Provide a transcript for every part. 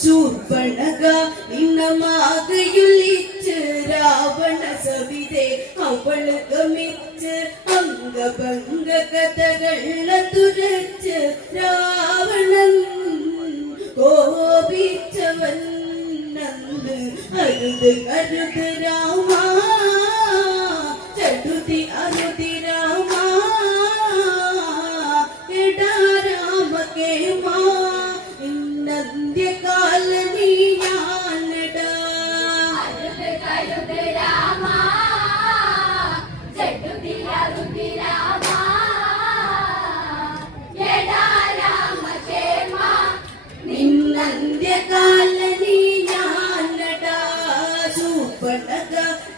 ശൂർപ്പണഖ നിന്നമാകയൊലിച്ച് രാവണ സവിതേ അവള് ഗമിച്ച് അംഗഭംഗ കഥകള തുരച്ച് രാവണൻ കോപിച്ചവൻ നന്ദ് അരുത് കരുത് രാമ ചടുതി അരുതി രാമ എടാ രാമ കേമാ നന്ദ്യകാലനീ ഞാനടാ അരുത് കരുത് രാമ ചടുതി അരുതി രാമ എടാ രാമ ക്ഷേമ നിന്നന്ത്യകാലനീ ഞാനടാ ശൂർപ്പണഖ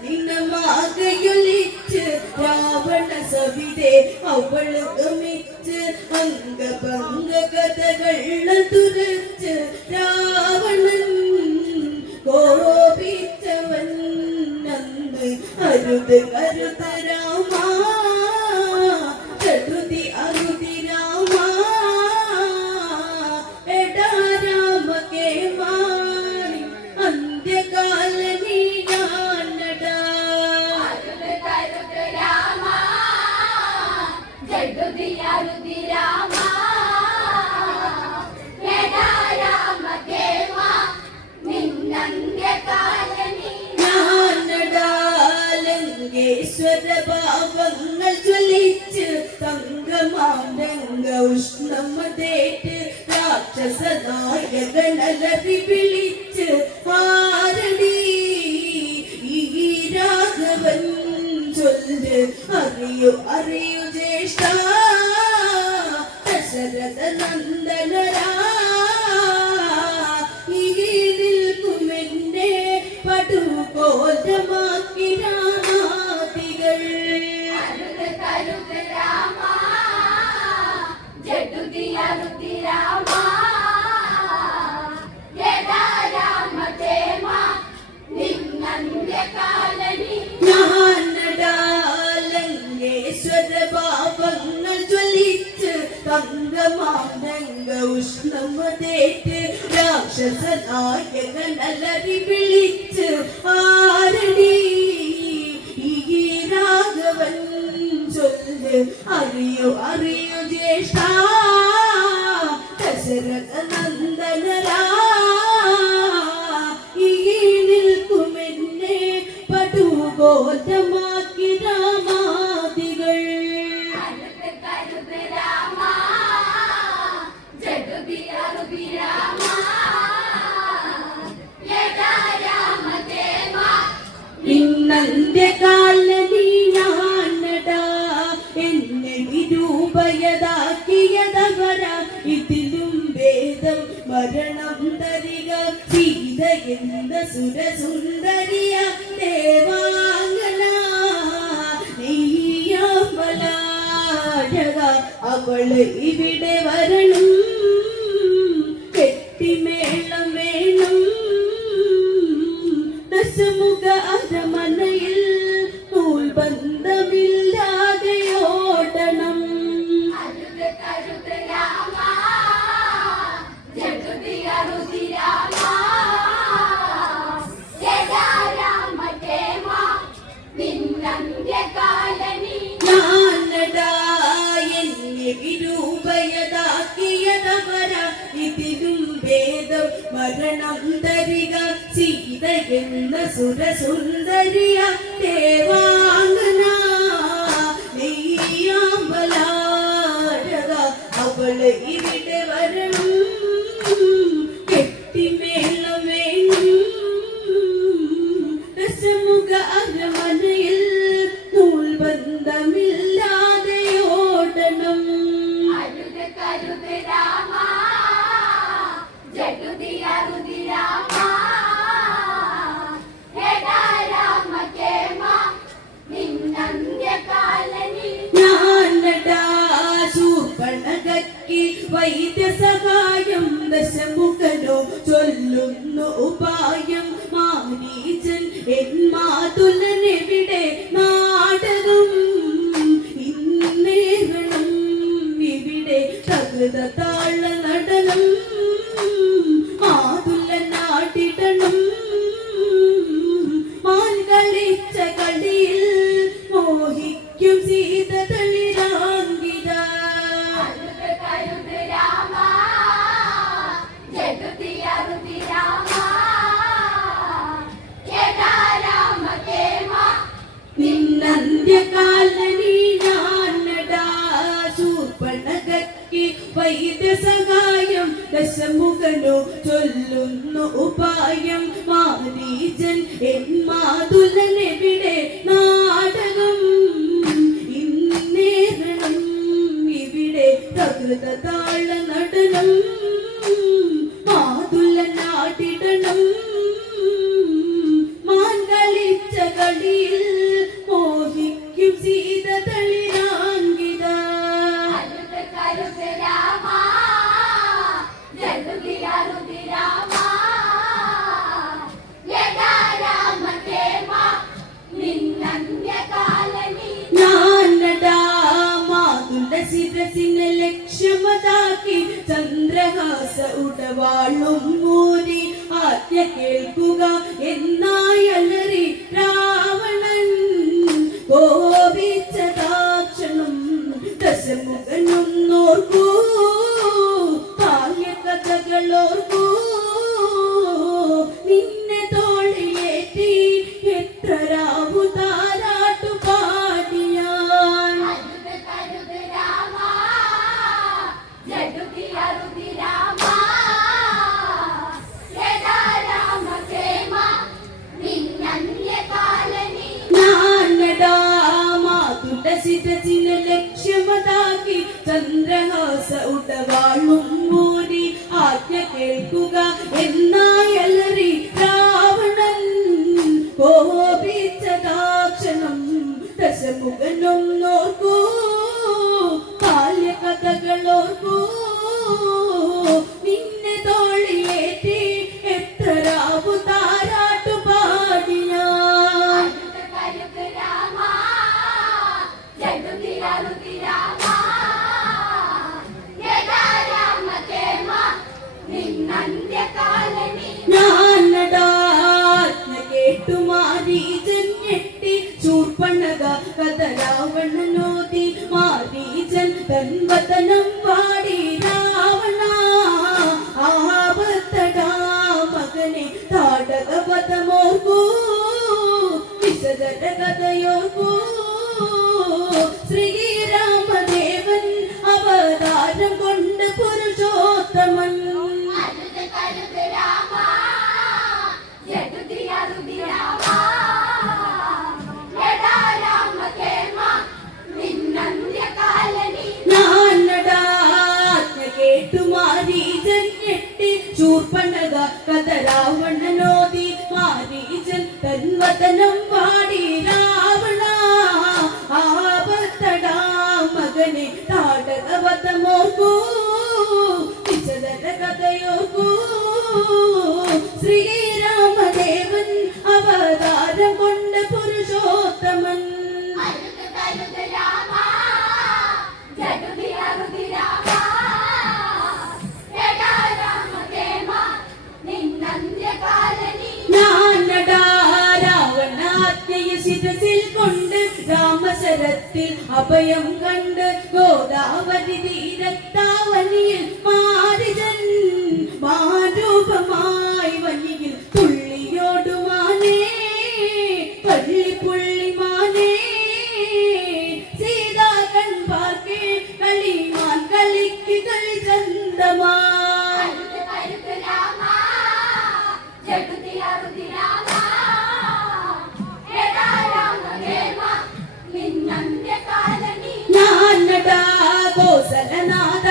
നിന്നമാകയൊലിച്ച് രാവണ സവിതേ അവള് ഗമിച്ച് അംഗഭംഗ കഥകള തുരച്ച് രാവണൻ കോപിച്ചവൻ നന്ദ് അരുത് കരുത് രാമ ചടുതി അരുതി രാമ എടാ രാമ കേമാനി അന്ത്യകാലനീ ഞാനടാ അരുത് കരുത് രാമ ചടുതി അരുതി രാമ എടാ രാമ ക്ഷേമ നിന്നന്ത്യകാലനീ ഞാനടാ ലങ്കേശ്വര ഭാവങ്ങൾ ജ്വലിച്ച് തങ്കമാരംഗ ഉഷ്ണമതേറ്റ് രാക്ഷസ നായകനലറി വിളിച്ച് ആരടി ഈ രാഘവൻ ചൊല്ല് അറിയൂ അറിയൂ ജ്യേഷ്ഠ ദശരഥ നന്ദനരാ ഈ നിൽക്കുമെന്നെ പടുകോലമാക്കി രാമാദികൾ അരുത് കരുത് രാമ ചടുതി അരുതി രാമ എടാ രാമ ക്ഷേമ നിന്നന്ത്യകാലനീ ഞാനടാ ലങ്കേശ്വര ഭാവങ്ങൾ ജ്വലിച്ച് തങ്കമാരംഗ ഉഷ്ണമതേറ്റ് രാക്ഷസ നായകനലറി വിളിച്ച് ആരടി ഈ രാഘവൻ ചൊല്ല് അറിയൂ അറിയൂ ജ്യേഷ്ഠ ദശരഥ നന്ദനരാ ഈ നിൽക്കുമെന്നെ പടുകോലമാക്കി രാമാദികൾ അരുത് കരുത് രാമ ചടുതി അരുതി രാമ എടാ രാമ ക്ഷേമ ഇന്നന്ത്യകാലനീ ഞാനടാ എന്നെ വിരൂപയതാക്കിയതവര ഇതിലും ഭേദം മരണം തരിക സീത എന്ന സുരസുന്ദരിയ ദേവാംഗന നെയ്യാമ്പലാഴക അവള് ഇവിടെ വരണം കെട്ടിമേളം വേണം ദശമുഖ അരമനയിൽ നൂൽബന്ധമില്ലാതെ ഓടണം അരുത് കരുത് രാമ ചടുതി അരുതി രാമ എടാ രാമ ക്ഷേമ നിന്നന്ത്യകാലനീ ഞാനടാ എന്നെ വിരൂപയതാക്കിയതവര ഇതിലും ഭേദം മരണം തരിക സീത എന്ന സുരസുന്ദരിയ ദേവാംഗന നെയ്യാമ്പലാഴക അവള് ഇവിടെ വരണം കെട്ടിമേളം വേണം ദശമുഖ അരമനയിൽ നൂൽബന്ധമില്ലാതെ ഓടണം ശൂർപ്പണഖയ്ക്ക് വൈദ്യസഹായം ദശമുഖനോ ചൊല്ലുന്നു ഉപായം മാരീചൻ എൻ മാതുലനെവിടെ നാടകം ഇന്നേറണം ഇവിടെ തകൃത താള നടനം മാതുലനാടിടണം മാൻ കളിച്ച കളിയിൽ മോഹിക്കും സീത തളിരാങ്കിത അരുത് കരുത് രാമ ജഗതി അരുതി രാമ യഥാ രാമ കേമ നിന്നന്ത്യകാലനി ഞാനടാ ശൂർപ്പണഖയ്ക്ക് വൈദ്യസഹായം ദശമുഖനോ ചൊല്ലുന്നു ഉപായം മാരീചൻ എൻ മാതുലനെവിടെ നാടകം ഇന്നേറണം ഇവിടെ തകൃത താള നടനം മാതുലനാടിടണം മാൻ കളിച്ച കളിയിൽ മോഹിക്കും സീത തളിരാങ്കിത അരുത് കരുത് രാമ ജഗതി അരുതി രാമ യഥാ രാമ കേമ നിന്നന്യകാലനി ഞാനടാ മാതുല ശിരസിനെ ലക്ഷ്യമതാക്കി ചന്ദ്രഹാസ ഉടവാളും മൂരി ആജ്ഞ കേൾക്കുക എന്നായലറി രാവണൻ കോപിച്ചതാക്ഷണം ദശമുഖനും നോർക്കൂ ബാല്യകഥകളോർക്കൂ നിന്നെ തോളിലേറ്റി എത്ര രാവു താരാട്ടു പാടിയാൻ അരുത് കരുത് രാമ ജഗതി അരുതി രാമ യഥാ രാമ കേമ നിന്നന്യകാലനി ഞാനടാ മാതുല ശിരസിനെ ലക്ഷ്യമതാക്കി ചന്ദ്രഹാസ ഉടവാളും മൂരി ആജ്ഞ കേൾക്കുക എന്നായലറി രാവണൻ കോപിച്ചതാക്ഷണം ദശമുഖനും നോർക്കൂ ബാല്യകഥകളോർക്കൂ നിന്നെ തോളിലേറ്റി എത്ര രാവു താരാട്ടു പാടിയാൻ അരുത് കരുത് രാമ ജഗതി അരുതി രാമ യഥാ രാമ കേമ നിന്നന്യകാലനി ഞാനടാ ആജ്ഞ കേട്ടു മാരീചൻ ഞെട്ടി ശൂർപ്പണഖ കഥ രാവണനോതി മാരീചൻ തൻ വദനം വാടി രാവണ ആപത്തടാ മകനെ താടകവധമോർക്കൂ വിശദര കഥയോർക്കൂ ശ്രീരാമദേവൻ അവതാരം കൊണ്ട് പുരുഷോത്തമൻ അരുത് കരുത് രാമ ജഗതി അരുതി രാമ യഥാ രാമ കേമ നിന്നന്യകാലനി ഞാനടാ ആജ്ഞ കേട്ടു മാരീചൻ ഞെട്ടി ശൂർപ്പണഖ കഥ രാവണനോതി മാരീചൻ തൻ വദനം വാടി രാവണ ആപത്തടാ മകനെ താടകവധമോർക്കൂ വിശദര കഥയോർക്കൂ ശ്രീരാമദേവൻ അവതാരം കൊണ്ട് പുരുഷോത്തമൻ അരുത് കരുത് രാമ ജഗതി അരുതി രാമ യഥാ രാമ കേമ നിന്നന്യകാലനി ഞാനടാ രാവണാജ്ഞയ ശിരസിൽ കൊണ്ട് രാമശരത്തിൽ അഭയം കണ്ട് ഗോദാവരി തീരത്താവനിയിൽ മാരിജൻ മാരൂപമായി വനിയിൽ തുള്ളിയോടുമാനേ പള്ളിപ്പുള്ളിമാനേ സീതാ കൺപാർക്കേ കളിമാൻ കളിക്ക് കളി ചന്തമാൻ അരുത് കരുത് രാമ ജഗതി അരുതി രാമ യഥാ രാമ കേമ നിന്നന്യകാലനി ഞാനടാ കോസലനാഥ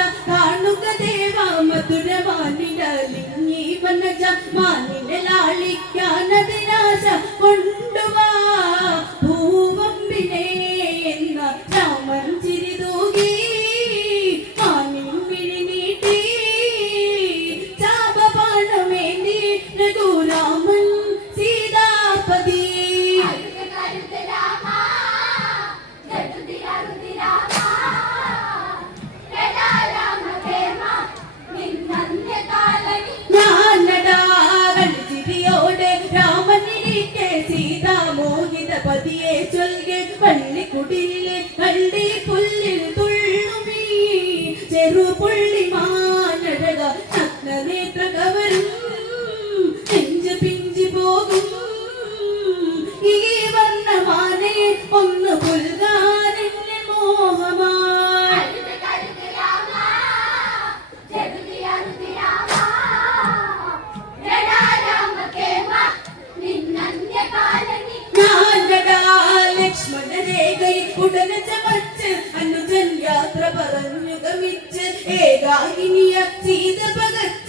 യാത്ര പറഞ്ഞു ഗമിച്ച് ഏകാകിനിയ സീത പകർത്തി